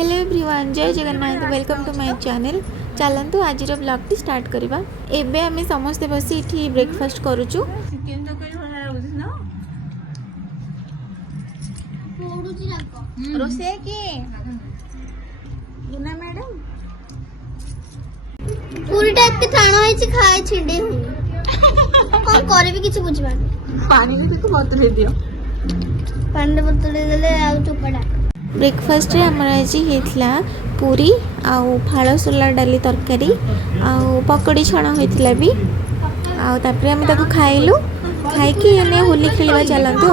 Hello everyone, जय Jagannath, welcome to my channel. चलतु आज ब्लॉग टी स्टार्ट करवा। एबे आमे समस्ते बसी इठी ब्रेकफास्ट करूचु। चिकन तरकारी होला लागुछ ना पोडुची लागो रोसे के गुना मैडम पूरी टाइप के थाना होई छी खाए छिंडे हूं कोन करे भी किछ बुझबा पानी में तो बतले दियो पानी बतले देले आ चोपड़ा। ब्रेकफास्ट रे हमर आज हेतला पूरी आउ फाळ सोला डाली तरकारी आउ पकोड़ी छणा होइथिला भी आउ तापरे हम ताको खाइलु। खाइ के एने होली खेलवा चलंतु।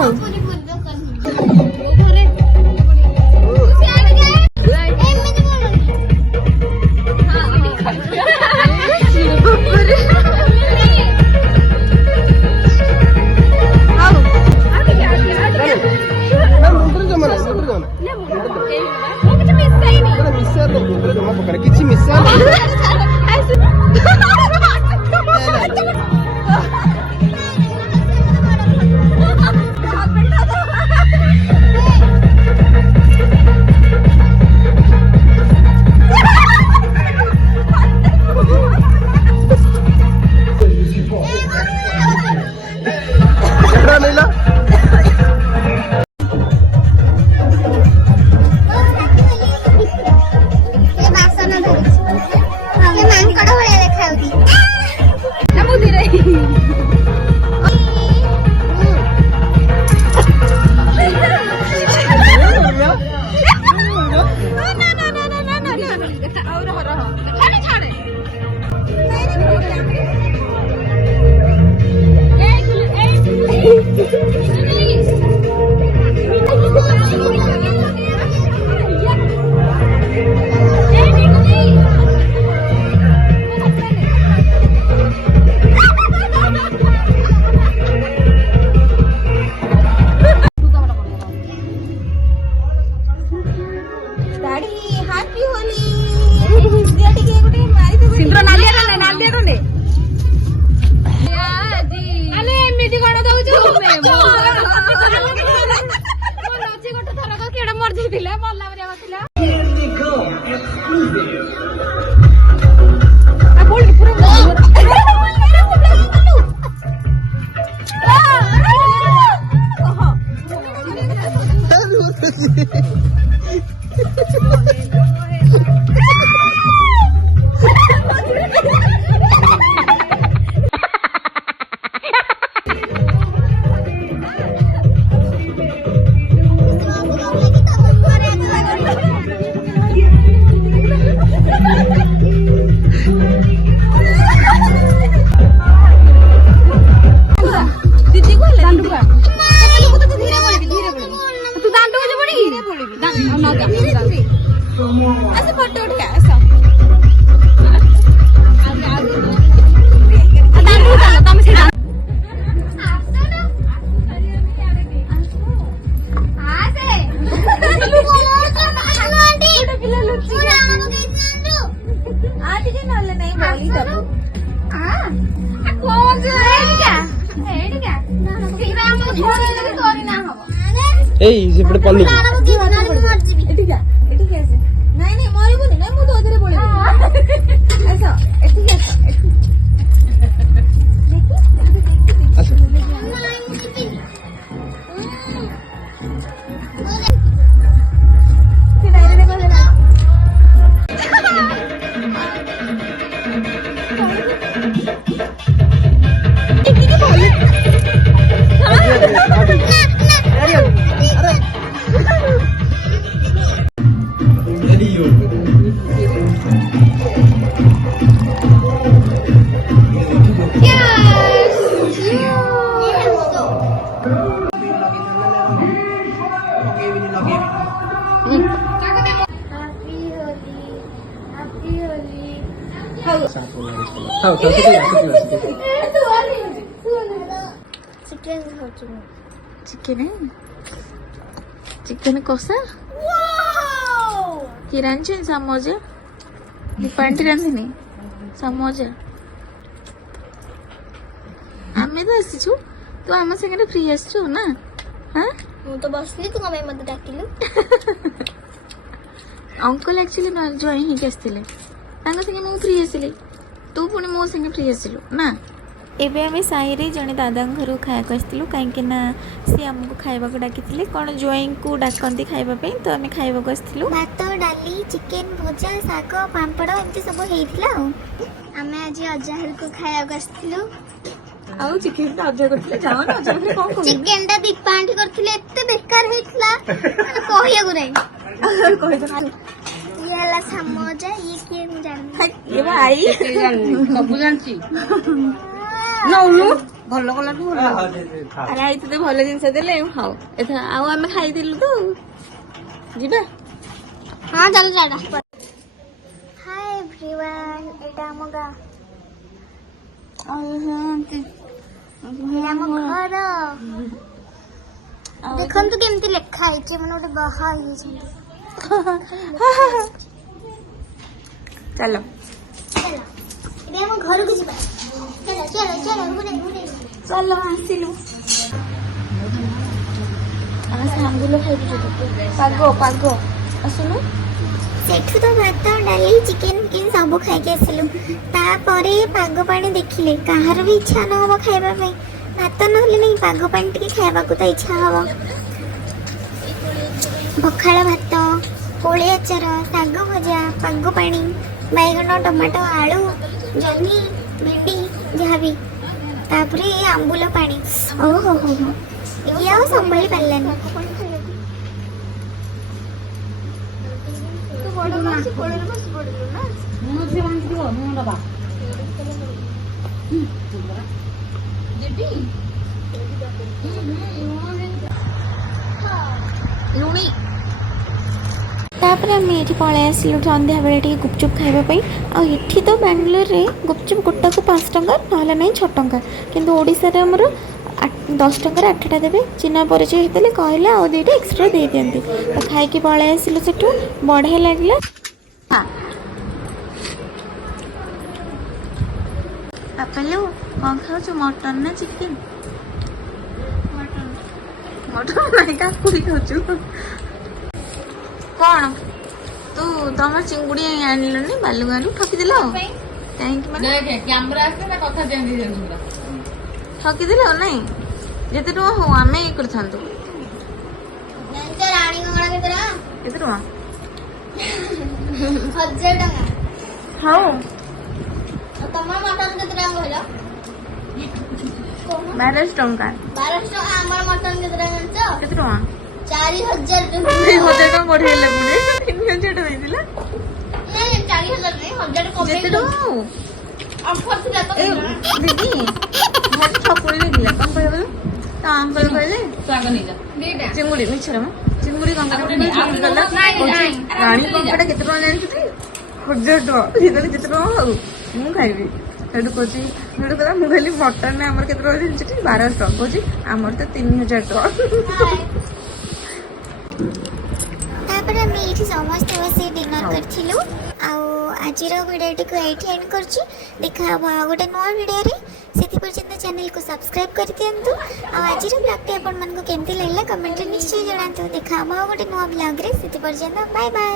एई सेपटे पल्लू चिकन कषा कि रांधछन समोजा पांटी रांधिनी समोजा आमे तो आसीछु तू आम संगे फ्री आसछु ना। हां मु तो बसली तू कमे मते डाकिलु अंकल एक्चुअली जॉइन ही आसते संगे मु फ्री आसली तू पुणी मो संगे फ्री आसलु ना एबे आम साई जड़े दादा घर खाया आसलु कहीं सी आमको खाइबा डाकी कौन ज्वाइन को डाकती खाइबापी तो आम खाइबा आसलु भात डाली चिकेन भजा शाग पापड़ एमती सब होता आम आज अजाहर को खाया आसलु चिकेन अजा करते जाओ ना अजा घरे कौन चिकेन टा दीपा आंटी करथिले एते बेकार होइतला कहिया गुराई ये हला समोजा ये के मु जान ये भाई ସବୁ ଜାଣିଛି ନଉନୁ ଭଲ କଲାଠୁ ଭଲ अरे आई तो भल जिनस देले हाउ एथा आउ आमे खाइदिलु तो जिबा हां चल जाडा हाय एवरीवन एटा हमगा हम घर देखन तो केमती लेखा आइचे मन ओटे बहा ही चलो चलो इबे हम घर को जिबा चलो चलो चलो घुरे घुरे चलो आसिलु आंबुलो खाइ पागो पागो असुनु सेठू तो भात डाली चिकेन किन सब खाई के आसिलु तापरे पाग पानी देखिले कहार भी इच्छा न हो खाइबा पई भात नहले नहीं पाग पानी टिके खाइबा को तो इच्छा हो पखाळ भात कोळी अचार साग भजा पाग पानी बैगन टमाटो आलू जन्ही भेंडी जहाँ भी तापरे आंबुल पानी ओहो हो ये आ संभाली पारलानी ମୁଁ ଝିଅ ବାନ୍ଧିଥିବ ମୁଁ ଦବା लुणी तापर आम ये पलि आसलु सन्ध्या बेले टी गुपचुप खाइबापी आठी तो बांग्लोर रे गुपचुप गोटा को 5 टंका ना नहीं 6 टंका किंतु ओडिशा रे हमर 10 टंका 8टा देवे चिन्ह परिचय होते कहले आउ 2टा एक्सट्रा दे दियंती तो खाइकी पलि आसलु सेठू बढ़िया लागला आपलो कौन खाऊ मटन ना चिकेन मटन नहीं का पूरी खाऊ कौन तू तुम चिंगुड़ी आनिलनि बालुगारू ठकिदेल कहीं ଦେଖେ କ୍ୟାମେରା ଆସିଲେ ନା କଥା ଚେଞ୍ଜ ହେଇଯାଉଛି ପୁରା ठकिदेल नहीं जेते टଙ୍କା हो आमे ये करथांतु रानी गंगड़ा के तरह केते टଙ୍କା 1000 टका हां तमा मटन के तरह कहलो 12 टଙ୍କା 12 टका हमर मटन के तरह जानछो केते टଙ୍କା 4000 टका 1000 टଙ୍କା बढ़े ले पुणे 3000 टଙ୍କା देइदिला नहीं 4000 नहीं 1000 कम जेते टଙ୍କା हो ऑफर से तो ए दीदी मत ठकुड़ी देदिला कौन कहबो तो अंकल कहले ଶାଗ ନେଇଯା ଦିଟା चिंगुड़ी मिछरा चिंगुड़ी कंकड़ा रानी कंकड़ा केते टଙ୍କା जानिछु ती 1000 टଙ୍କା जेते टଙ୍କା हो मु खाइबी हेडु कोची हेडु कला मु खाली मटन ने हमर केते टଙ୍କା जानिछु ती 1200 टଙ୍କା कोची हमर तो 3000 टଙ୍କା तापर हम एठी समस्त बसे डिनर करथिलु आउ आजिर वीडियो को एठी एंड करछि देखा अब गोटे नवा वीडियो रे सेति पर्यंत चैनल को सब्सक्राइब कर दियंतु आ आजिर ब्लॉग टे अपन मन को केमती लागला कमेंट रे निश्चय जणांतु देखा अब गोटे नवा ब्लॉग रे सेति पर्यंत बाय बाय।